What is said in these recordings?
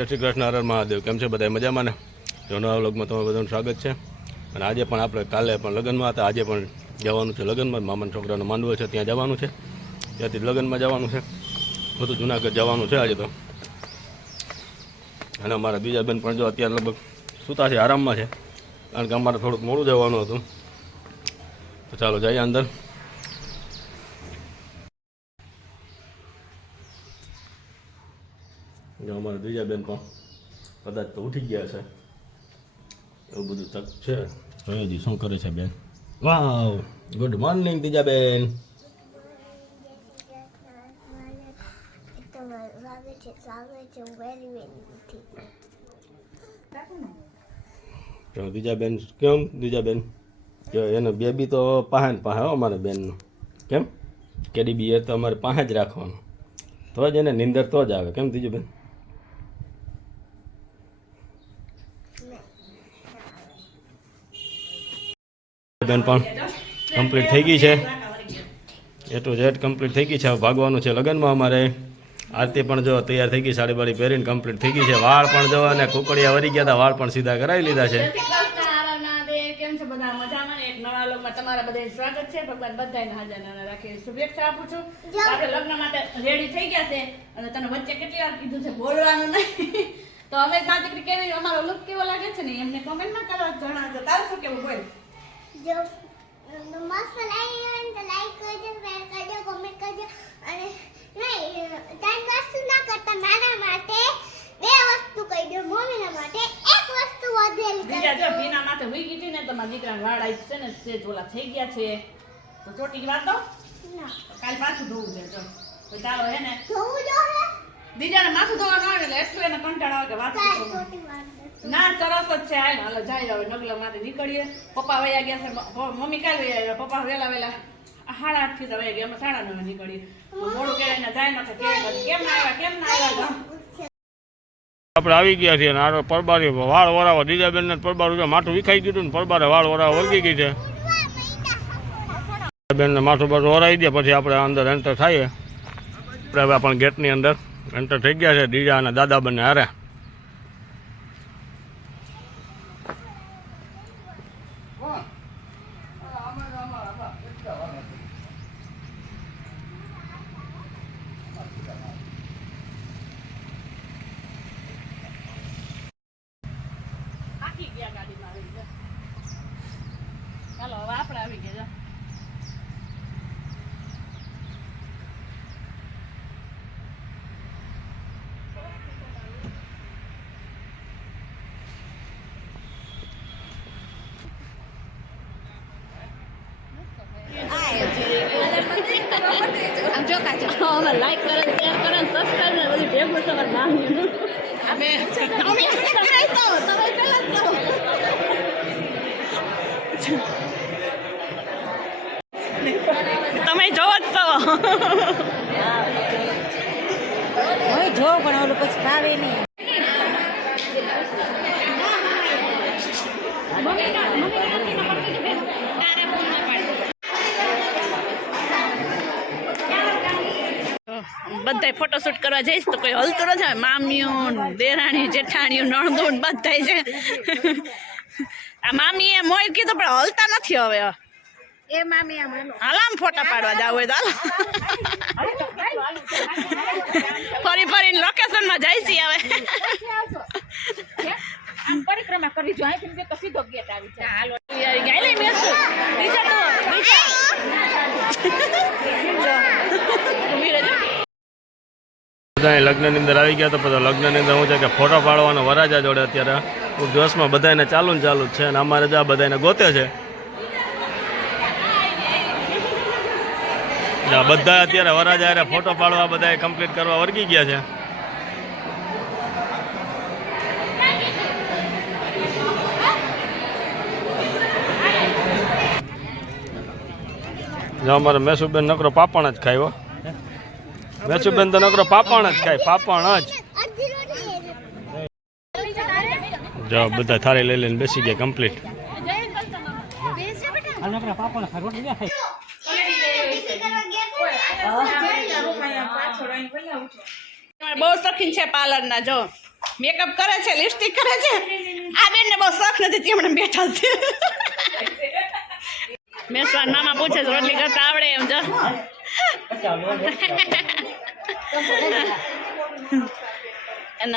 જય શ્રી કૃષ્ણ, હર મહાદેવ. કેમ છે બધા મજામાં ને? નવા વ્લોગમાં તમારું બધાનું સ્વાગત છે. અને આજે પણ આપણે કાલે પણ લગ્નમાં હતા. આજે પણ જવાનું છે લગ્નમાં. મામાના છોકરાનો માંડવો છે, ત્યાં જવાનું છે. ત્યાંથી લગ્નમાં જવાનું છે. બધું જુનાગઢ જવાનું છે આજે તો. અને અમારા બીજા બેન પણ જો અત્યારે લગભગ સૂતા છે, આરામમાં છે. કારણ કે અમારે થોડુંક મોડું જવાનું હતું. તો ચાલો જઈએ અંદર જો અમારા બીજા બેન પણ કદાચ તો ઉઠી ગયા છે. એવું બધું તક છે. જોઈએ જી, શું કરે છે બેન? વાવ, ગુડ મોર્નિંગ ત્રીજા બેન ત્રીજા બેન કેમ? દીજા બેન એનો બેબી તો પાહે ને પાહે અમારા બેનનું. કેમ? કેડી બી એ તો અમારે પાસે જ રાખવાનું. તો જ એને નિંદર તો જ આવે. કેમ ત્રીજું બેન બેન પણ કમ્પ્લીટ થઈ ગઈ છે. એ ટુ ઝેડ કમ્પ્લીટ થઈ ગઈ છે. ભાગવાનું છે લગ્નમાં અમારે. આરતી પણ જો તૈયાર થઈ ગઈ સાડી બાડી પહેરીને કમ્પ્લીટ થઈ ગઈ છે. વાળ પણ જો અને કુકડિયા વરી ગયા હતા, વાળ પણ સીધા કરાવી લીધા છે. બધા? તમારા બધાનું સ્વાગત છે. ભગવાન હાજર રાખે શુભેચ્છા આપું છું. થઈ ગયા છે અને તને વચ્ચે કેટલી કીધું છે બોલવાનું નહીં. તો અમે ત્યાં કેવી અમારો લુક કેવો લાગે છે ને? એમને કોમેન્ટમાં કરવા જણાવજો. તારું શું કેવું? બોલ. જો મસ્ત લાઈક ને તો લાઈક કરજો શેર કરજો કોમેન્ટ કરજો. અને નહીં ત્રણ વસ્તુ ના કરતા મારા માટે બે વસ્તુ કહી દો મમ્મીના માટે એક વસ્તુ વધેલી બીજા જો ભીના માથે હુઈ ગઈ હતી ને તો મારા દીકરાના વાળ આવી છે ને સેજ ઓલા થઈ ગયા છે. તો ચોટી વાત દો ના. કાલ પાછું ધોવું છે જો. તો ચાલો હે ને. ધોવું જો બીજાને માથું ધોવાનું આવે એટલે એટલું એને કંટાળો આવે કે વાત ના, સરસ જ છે. હાલ હાલો જાય હવે નગલા માટે નીકળીએ. પપ્પા વયા ગયા છે. મમ્મી કાલ વયા ગયા? પપ્પા વેલા વેલા સાડા આઠથી તો વયા ગયા. સાડા નવે નીકળીએ. મોડું મોડું ને જાય નથી કેમ ના આવ્યા? કેમ ના આવ્યા? આપણે આવી ગયા છીએ અને આરો પરબારી વાળ વરાવા. દીદાબેન ને પરબારું માથું વિખાઈ ગયું ને પરબારે વાળ વરાવા વળગી ગઈ છે. બેનને માથું બાથું વરાવી દે, પછી આપણે અંદર એન્ટર થઈએ. આપણે આપણા ગેટની અંદર એન્ટર થઈ ગયા છે. દીજા અને દાદા બંને હારે થાકી ગયા ગાડીમાં આવી ગયા ચાલો હવે આપણે આવી ગયા જા. આમ જો કાચો અમે લાઈક કરો શેર કરો સબસ્ક્રાઇબ ને બધું ભેગું તમારે નામ અમે અમે તમે પેલા તો તમે જોવો જ છો હવે જો પણ ઓલું પછી ભાવે નહીં. બધાય ફોટોશૂટ કરવા જઈશ તો કોઈ હલતું નથી. આવે મામીઓ દેરાણી જેઠાણીઓ નણંદો બધાય છે. આ મામી એ મોય કીધું પણ હલતા નથી હવે. એ મામી આમ હાલામ ફોટા પાડવા જાવ હોય તો હાલો. ફરી ફરીને લોકેશનમાં જાય છે? હવે પરિક્રમા કરવી જોઈએ. સીધો ગેટ આવી જાય હાલો યાર ગાય લઈ મેં શું બીજા તો બીજા જો મીરે જો બધા લગ્નની અંદર આવી ગયા તો બધા લગ્નની અંદર હું છે કે ફોટો પાડવાનો વરાજા જોડે અત્યારે. હું જોશમાં બધાને ચાલુ ને ચાલુ છે અને અમારે જ આ બધાને ગોતે છે. બધા અત્યારે વરાજા અરે ફોટો પાડવા બધાએ કમ્પ્લીટ કરવા વર્ગી ગયા છે. અમારે મેસુબેન નકરો પાપણ જ ખાય મેસુબેન તો નકરો પાપણ જ ખાય પાપણ જ. જો બધા થાળી લઈ લઈને બેસી ગયા કમ્પ્લીટ ને? બહુ શોખીન છે પાર્લરના, જો. મેકઅપ કરે છે લિપસ્ટિક કરે છે. આ બેનને બહુ શોખ નથી તેમણે બેઠા છે. મેસવાન મામા પૂછે છે, રોટલી કરતા આવડે એમ, જો.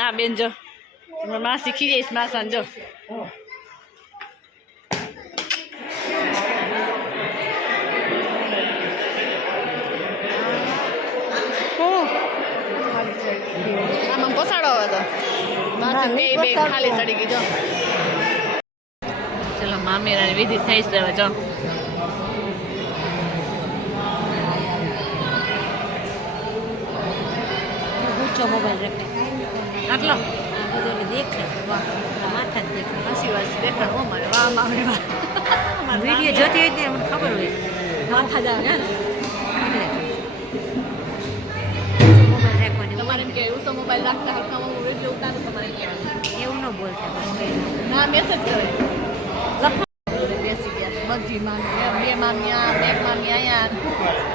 આ બેન જો. માં શીખી જઈશમાં હું? આમાં પસાડો હવે તો. બે બે ખાલી ચડી ગઈ જો. ચલો મામેરાની વિધિ થઈ જ દેવા જો. ઊંચો મોબાઈલ રાખે. આટલો? આ બધું એટલે દેખે. વાહ માથા જ દેખે. હસી વાત દેખાડો હો મારે વાહ મારે વાહ. વીડિયો જોતી હોય ને ખબર હોય. માથા જ આવે ને? મોબાઈલ રાખતા હરખામાં વીડિયો ઉતારો તમારે એવું ન બોલતા ના. મેસેજ કરે. લખો. બેસી ગયા બધી મામી બે મામિયા બે મામી અહીંયા.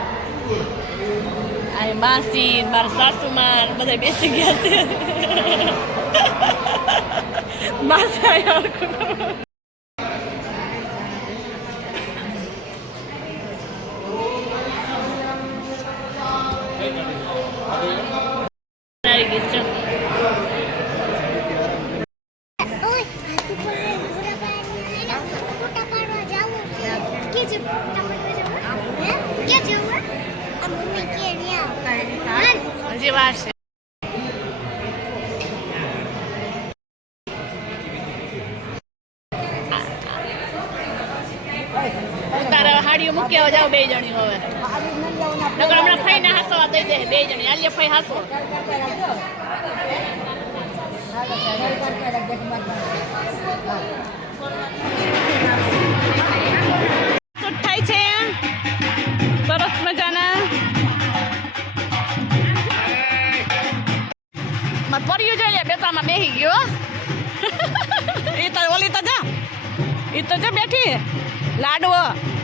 આ માસી મારા સાસુમાં બધા બેસી ગયા છે. માસી અહીંયા Thank ગઈ છે ઓય હાથી પર ઘોડા પાડી એના ફોટા પાડવા જાવું છે કે જે ફોટા પાડવા જાવું હે કે જવું આ મમ્મી કે ન્યા હજી વાર છે તારે હાડીઓ બે જણી હવે. નકર હમણાં ફઈ ને હાસવા દઈ દે બે જણી. આલ્ય ફઈ હાસો. થાય છે? સરસ મજાના? પરિયું જોઈ લે બેતામાં બેહી ગયો. એ તો ઓલી તો જા. એ તો જો બેઠી. લાડવો.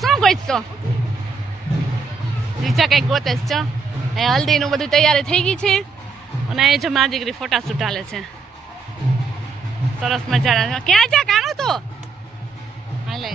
શું ગોઈશો રીચા કંઈક ગોતે છો એ હલ્દીનું બધું તૈયારી થઈ ગઈ છે અને એ જો મા દીકરી ફોટા સુટાલે છે. સરસ મજાના. ક્યાં જા કાનો તો? હાલે.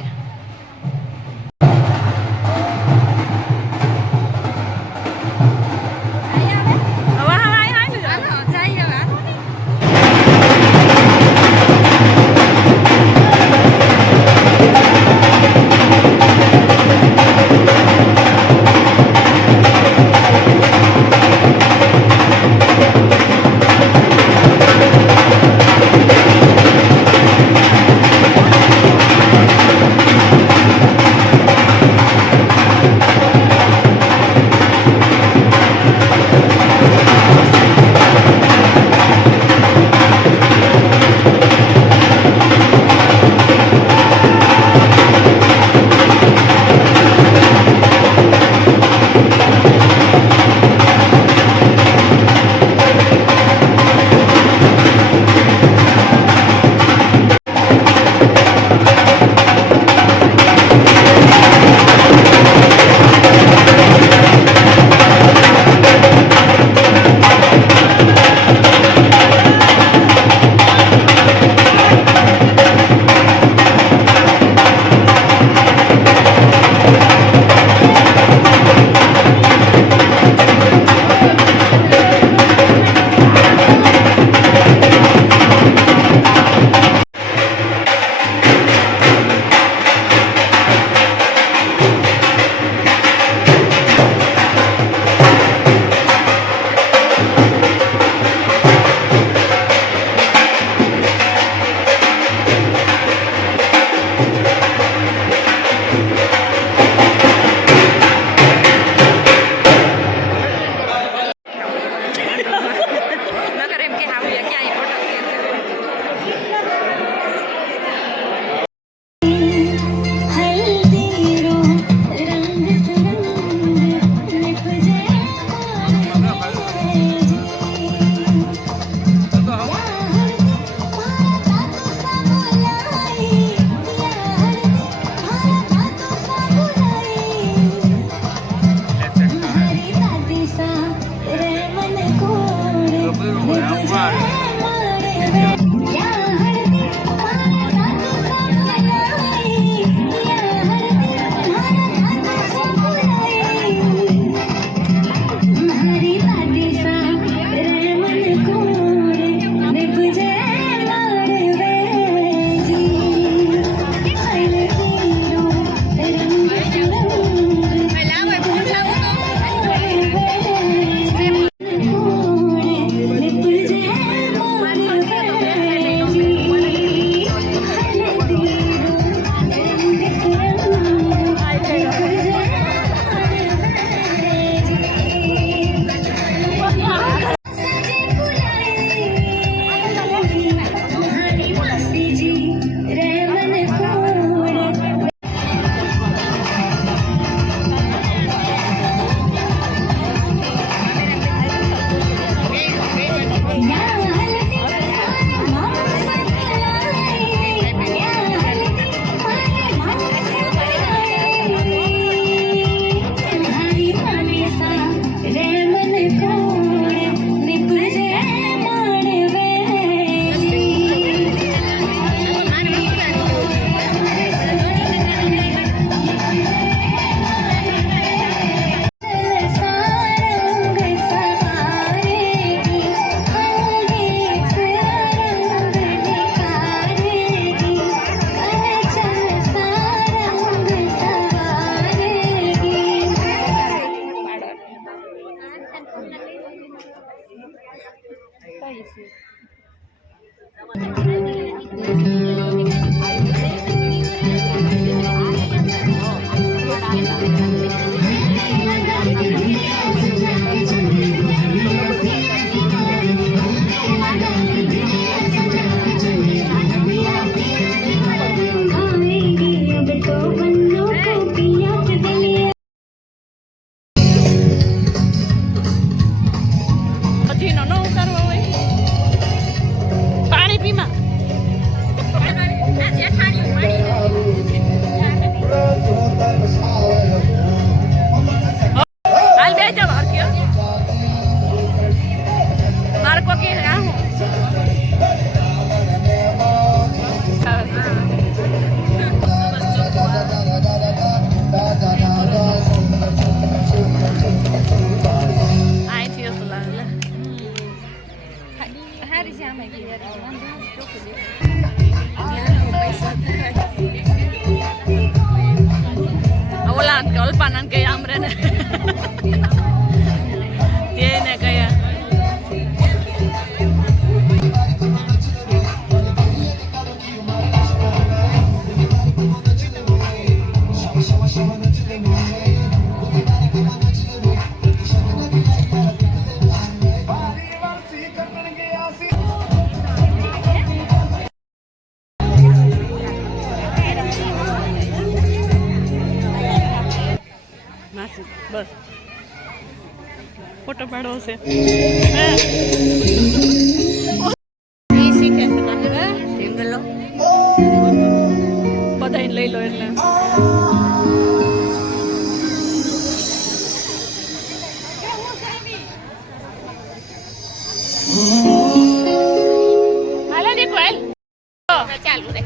ઓલા કે અલ્પાનંદ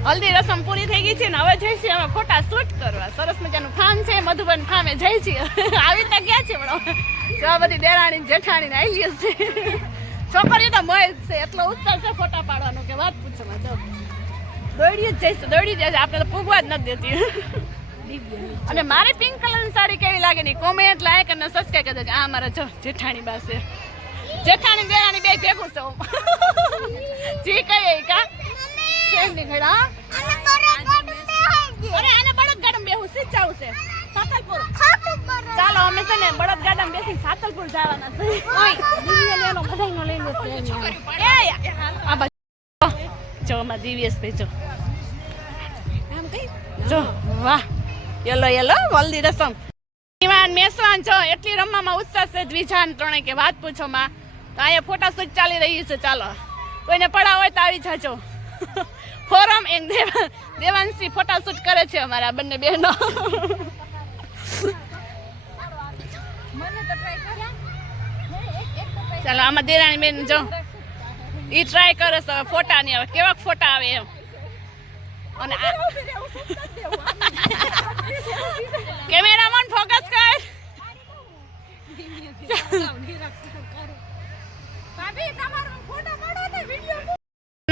હલ્દી રસમ પૂરી થઈ ગઈ છે ને હવે જઈશું અમે ફોટા શૂટ કરવા. સરસ મજાનું ફાર્મ છે મધુબન ફાર્મે જઈ છીએ. આવી તો ગયા છે પણ જો આ બધી દેરાણી જેઠાણી ને આવી છે. છોકરીઓ તો મોય છે. એટલો ઉત્સાહ છે ફોટા પાડવાનો કે વાત પૂછો માં જો દોડી જ જઈશું. દોડી જાય આપણે તો પૂગવા જ નથી દેતી. અને મારે પિંક કલરની સાડી કેવી લાગે ને કોમેન્ટ લાયક અને સબસ્ક્રાઈબ કરી દેજો. આ મારા જો જેઠાણી પાસે જેઠાણી દેરાણી બે ભેગું છું. જી કહીએ કા? કેમ નીકળ્યા? અને બરાબર બે અરે આને બળદ ગાડામાં બેહું સિંચાવું છે. સાતલપુર. ચાલો અમે છે ને બળદ ગાડામાં બેસી સાતલપુર જવાના છે. દિવ્ય લેનો બધાયનો લઈને એ આ બાજુ. જો અમાર દિવ્યેશ ભાઈ જો. જો વાહ. Yellow yellow વલ્દી રસમ. ઈવાન મેસવાન છો એટલી રમવામાં ઉત્સાહ છે દ્વિજાન ત્રણે કે વાત પૂછો માં. તો અહીંયા ફોટા શૂટ ચાલી રહ્યું છે ચાલો. કોઈને પડાવ હોય તો આવી જાજો. ફોરમ દેવા, દેવાંશી ફોટા શૂટ કરે છે અમારા બંને બહેનો. ચાલો, આમાં દેરાણી બેન જો. એ ટ્રાય કરે છે હવે ફોટા ની હવે. કેવા ફોટા આવે એમ. અને કેમેરામાં ફોકસ કર.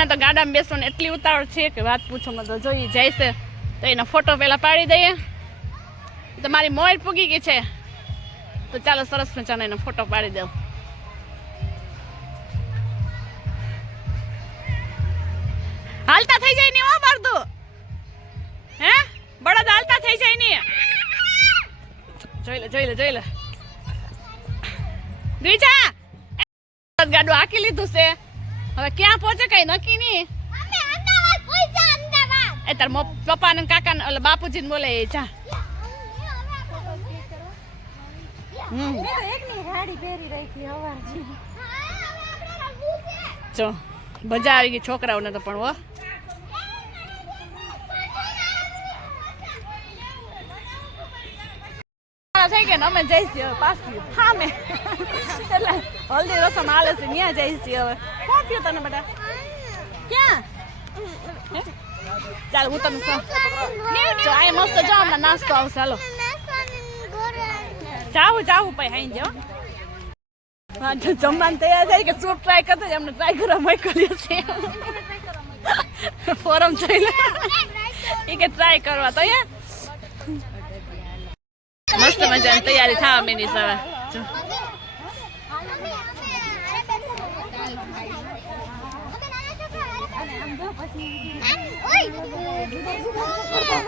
તો ગાડામાં બેસવાની એટલી ઉતાવળ છે કે વાત પૂછો મત જોઈ જાય છે તો એનો ફોટો પહેલાં પાડી દઈએ. તો મારી મોર પૂગી ગઈ છે. તો ચાલો સરસ મજાનો એનો ફોટો પાડી દઉં. હાલતા થઈ જાય ને હો બરદું હે? બળદ હાલતા થઈ જાય ને જોઈ લે જોઈ લે જોઈ લે. દ્વિજા! બળદ ગાડું હાકી લીધું છે. હવે ક્યાં પહોંચે કઈ નક્કી નહીં. એ તાર મો- પપ્પા ને કાકા ને ઓલા બાપુજી ને બોલે એ જા. હમ. જો મજા આવી ગઈ છોકરાઓને તો પણ હો થઈ ગયા ને અમે જઈશી હવે પાછી સામે એટલે હલ્દી રસમ હાલે છે ત્યાં જઈશી હવે શું થયું તને બધા ક્યાં હે? ચાલ હું તમને. જો આ મસ્ત જો હમણાં નાસ્તો આવશે હાલો જાવું જાવું પછી હાઈ જાઓ હા જો જમવાનું તૈયાર થાય કે શું ટ્રાય કરતો જ અમને ટ્રાય કરવા મોકલ્યો છે ફોરમ જોઈ લે એ કે ટ્રાય કરવા તો યાર મસ્ત મજાની તૈયારી થવા મેની સવાર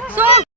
શું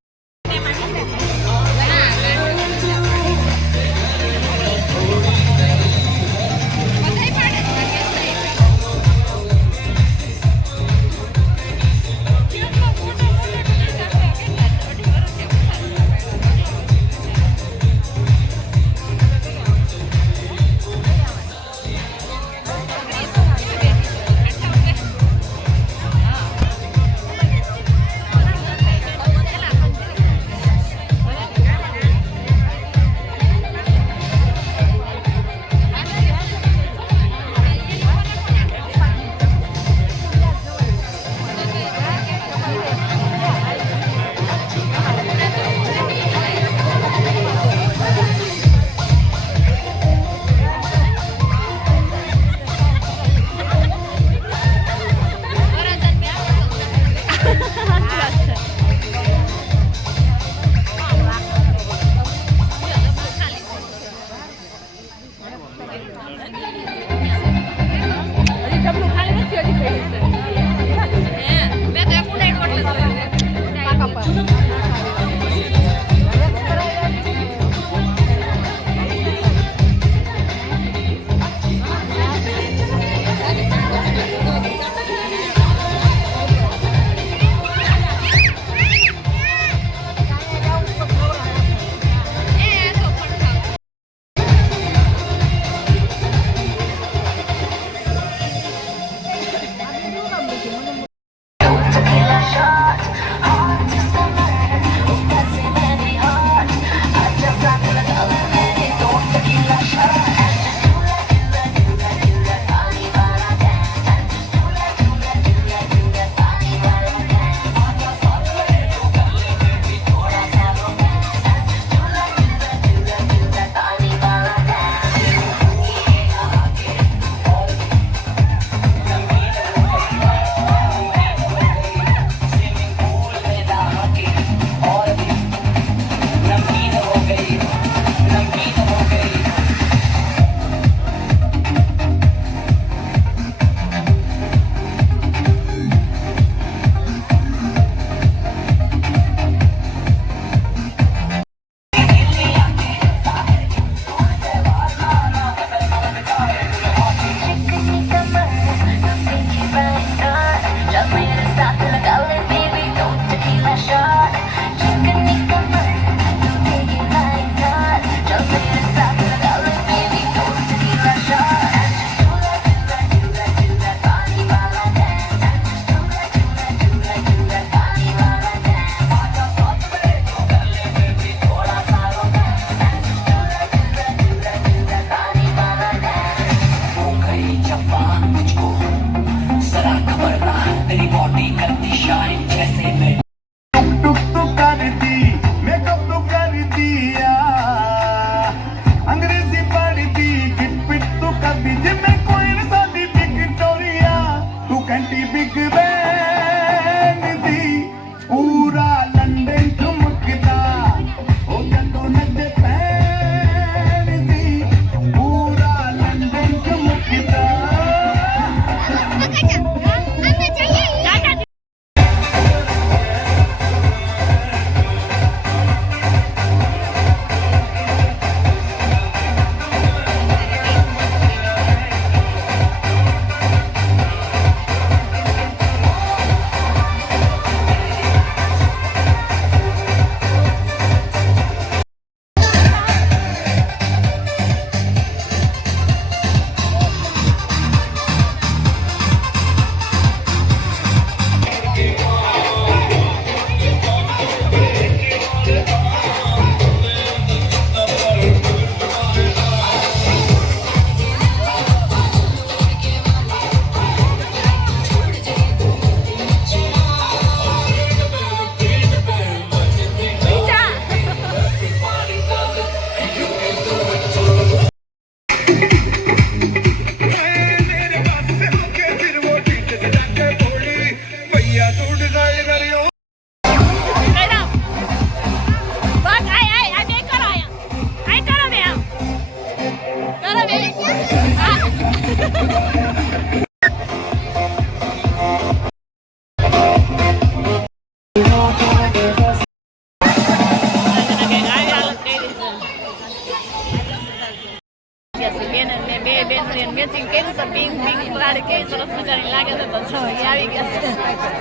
કેવી સરસ મજાની લાગે છે તો જો એ આવી ગયા છે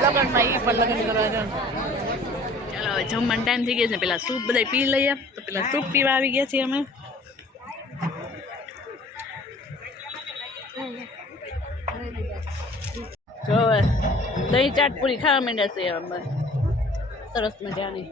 લગ્નમાં એ પણ લગ્ન કરવા ચાલો હવે ટાઈમ થઈ ગયો છે. પેલા સૂપ બધા પી લઈએ. તો પેલા સૂપ પીવા આવી ગયા છીએ અમે. જો દહીં ચાટ પૂરી ખાવા માંડ્યા છે અમે. સરસ મજાની.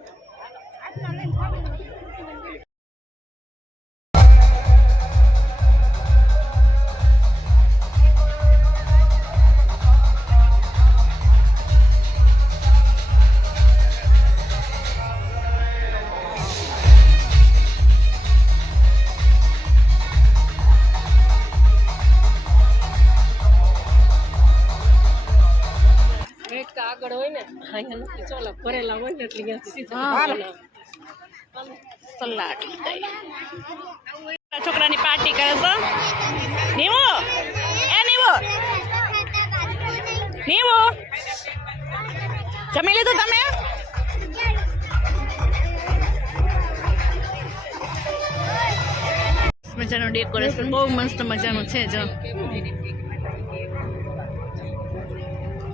આગળ હોય ને અહીંયા નથી. ચોલા ભરેલા હોય ને એટલે સીધા સલાડ. છોકરાની પાર્ટી કરે તો નીવો. એ નીવો. નીવો. જમી લીધું તમે? મજાનું ડેકોરેશન બહુ મસ્ત મજાનું છે જો.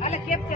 હાલે કેપ કે